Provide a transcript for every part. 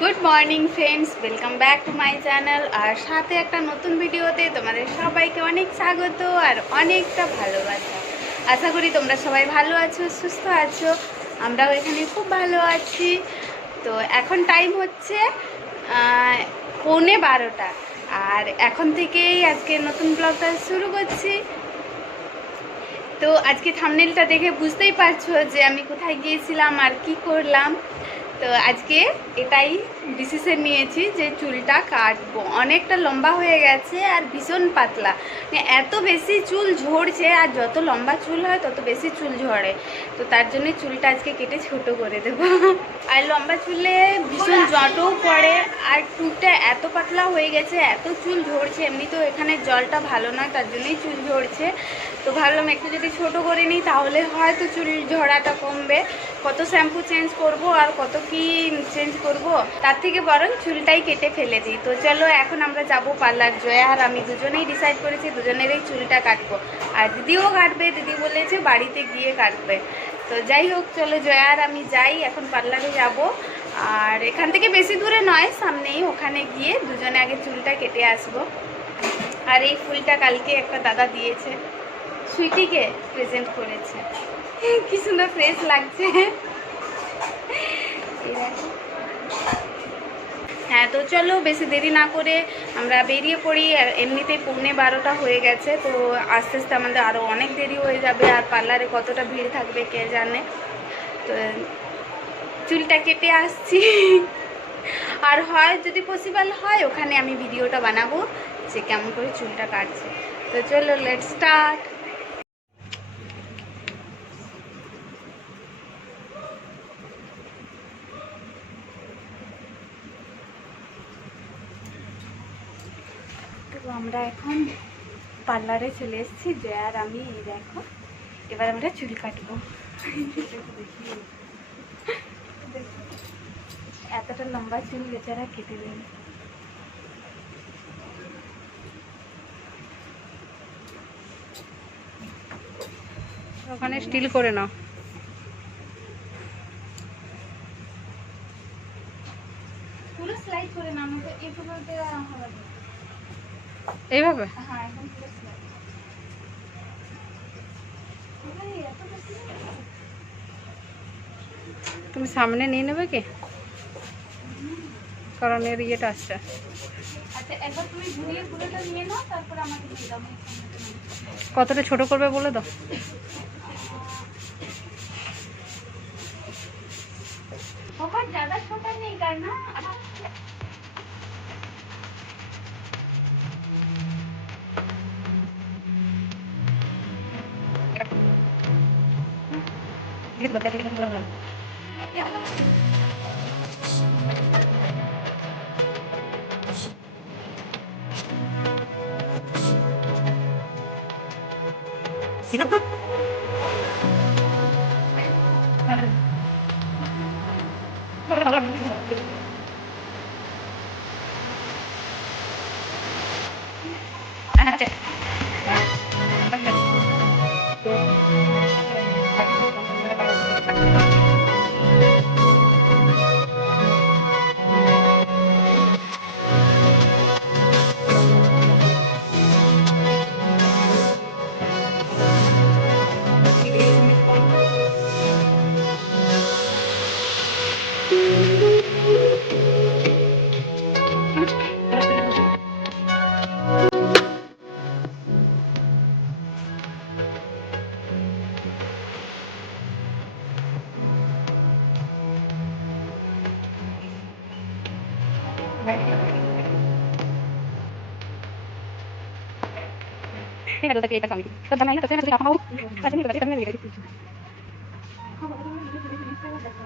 Good morning friends, welcome back to my channel. আর সাথে একটা নতুন ভিডিওতে তোমাদের সবাইকে অনেক স্বাগত আর অনেকটা ভালোবাসা। আশা করি তোমরা সবাই ভালো আছো, সুস্থ আছো। আমরাও এখানে খুব ভালো আছি। তো এখন টাইম হচ্ছে 11:45, আর এখন থেকেই আজকে নতুন ব্লগটা শুরু করছি। তো আজকে থাম্বনেলটা দেখে বুঝতেই পারছো যে আমি কোথায় গিয়েছিলাম আর কি করলাম। তো আজকে এটাই ডিসিশন নিয়েছি যে চুলটা কাটবো। অনেকটা লম্বা হয়ে গেছে আর ভীষণ পাতলা, এত বেশি চুল ঝরছে, আর যত লম্বা চুল হয় তত বেশি চুল ঝরে। তো তার জন্য চুলটা আজকে কেটে ছোট করে দেবো। আর লম্বা চুলে ভীষণ জটও পড়ে, আর চুলটা এত পাতলা হয়ে গেছে, এত চুল ঝরছে। এমনিতেও এখানে জলটা ভালো নয়, তার জন্যই চুল ঝরছে। তো ভাবলাম একটু যদি ছোট করে নিই তাহলে হয়তো চুল ঝরাটা কমবে। কত শ্যাম্পু চেঞ্জ করব আর কত কি চেঞ্জ করব, তার থেকে বরং চুলটাই কেটে ফেলে দিই। তো চলো এখন আমরা যাব পার্লার। জয়া আর আমি দুজনেই ডিসাইড করেছি দুজনেরই চুলটা কাটবো, আর দিদিও কাটবে। দিদি বলেছে বাড়িতে গিয়ে কাটবে। তো যাই হোক, চলো জয়া আর আমি যাই, এখন পার্লারে যাব। আর এখান থেকে বেশি দূরে নয়, সামনেই। ওখানে গিয়ে দুজনে আগে চুলটা কেটে আসবো। আর এই ফুলটা কালকে একটা দাদা দিয়েছে, সুইটিকে প্রেজেন্ট করেছে। কি সুন্দর ফ্রেশ লাগছে। হ্যাঁ, তো চলো বেশি দেরি না করে আমরা বেরিয়ে পড়ি। আর এমনিতেই 11:45 হয়ে গেছে। তো আস্তে আস্তে আমাদের আরও অনেক দেরি হয়ে যাবে, আর পার্লারে কতটা ভিড় থাকবে কে জানে। তো চুলটা কেটে আসছি। আর হয় যদি পসিবল হয় ওখানে আমি ভিডিওটা বানাবো যে কেমন করে চুলটা কাটছে। তো চলো, লেটস স্টার্ট। তো আমরা এখন পার্লারে চলে এসেছি, জয়া আর আমি। এই দেখো, এবার আমরা চুল কাটবো। এতটা লম্বা চুল বেচারা কেটে দিন। ওখানে স্টিল করে নাও। পুরো স্লাইড করে নাও, আমাকে এগুলো দেওয়া হবে। এইভাবে হ্যাঁ, একদম পুরো স্লাইড। তুমি সামনে নিয়ে নেবে কি, কারণ এর ইয়েটা আসছে। আচ্ছা, একবার তুমি ঘুরিয়ে পুরোটা নিয়ে নাও, তারপর আমাকে দিয়ে দাও। কতটা ছোট করবে বলে দাও। बहुत ज्यादा छोटा नहीं करना।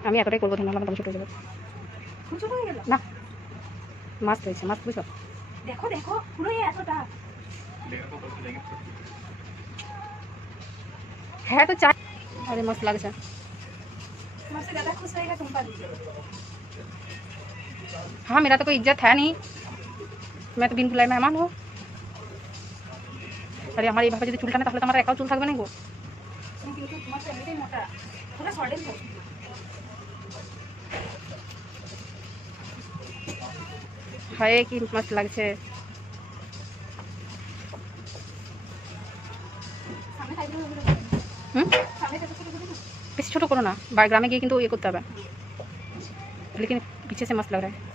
আমি এতটাই করবো, ধন্যবাদ। আমি ছোট হয়ে যাবে না, মাছ হয়েছে, মাছ বুঝো। देखो देखो পুরো এতটা। হ্যাঁ তো চাই। अरे मस्त লাগছে। मुझसे ज्यादा खुश रहेगा तुम पर। हाँ, मेरा तो कोई इज्जत है नहीं, मैं तो बिन बुलाए मेहमान हूँ। আরে আমার এইভাবে যদি চুল টানে তাহলে তো আমার একাও চুল থাকবে না গো। কিন্তু তোমার তো এমনিতেই মোটা, তোরা সরেন তো। হায় কি মাস্ত লাগছে। সামনে সাইডে হুম, সামনে সাইডে ছোট ছোট। বেশি ছোটো করো না, বা গ্রামে গিয়ে কিন্তু ইয়ে করতে হবে, लेकिन पीछे से मस्त लग रहा है।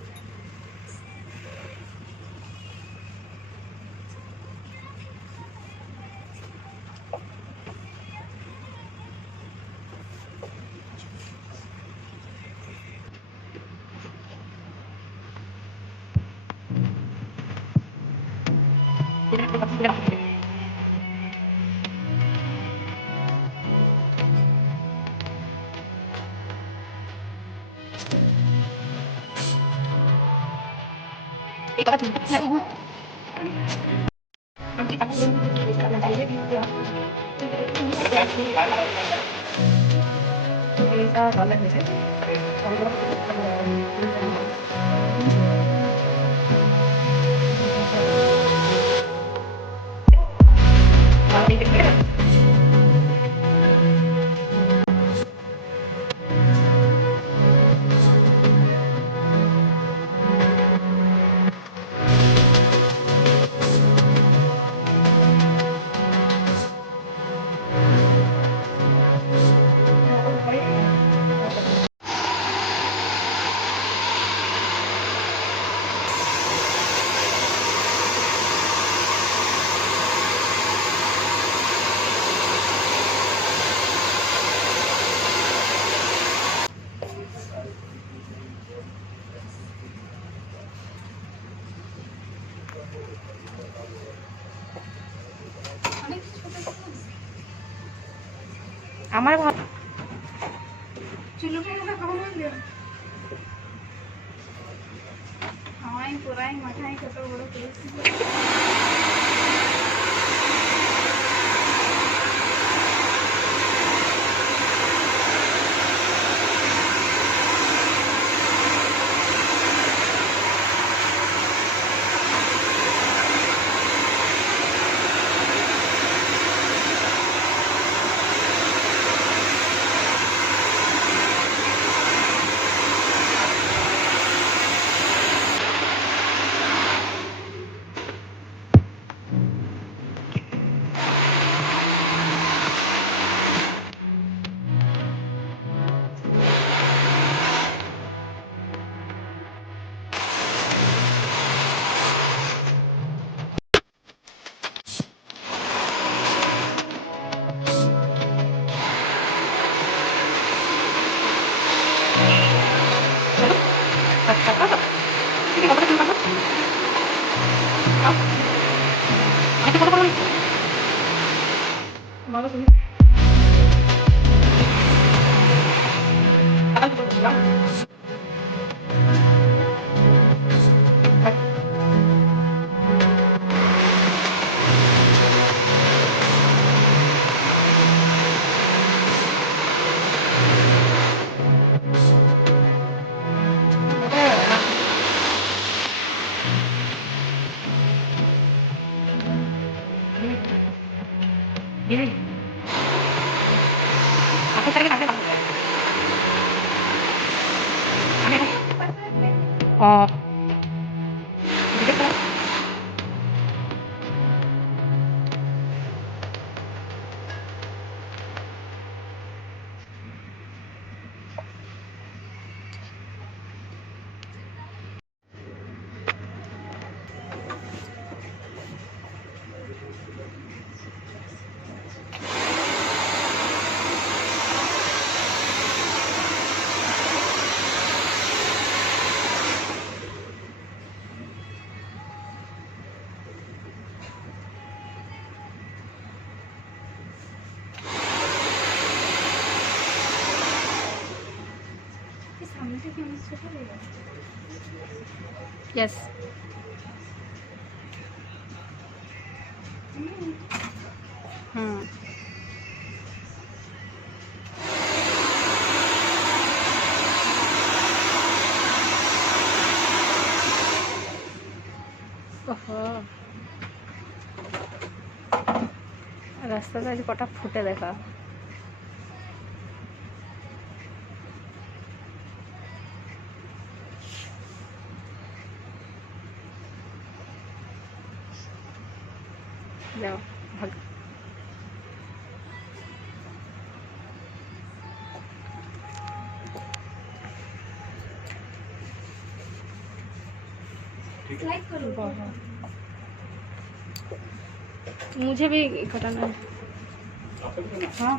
আমার চুলটা খাবো না দিও। হাওয়াই পোড়াই মাথায় কত বড় করেছি। यस ओहो ফটোটা আজ কটা ফুটে দেখা। যাও ভাগ। मुझे भी घटाना है। हाँ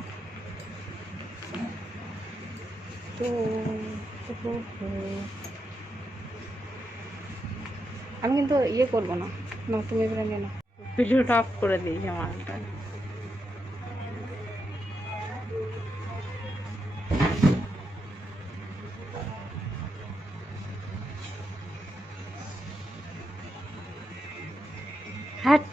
तो আমি কিন্তু ইয়ে করবো না, না তুমি এবারে নিয়ে না, ভিডিওটা অফ করে দিয়েছি আমারটা। হ্যাট।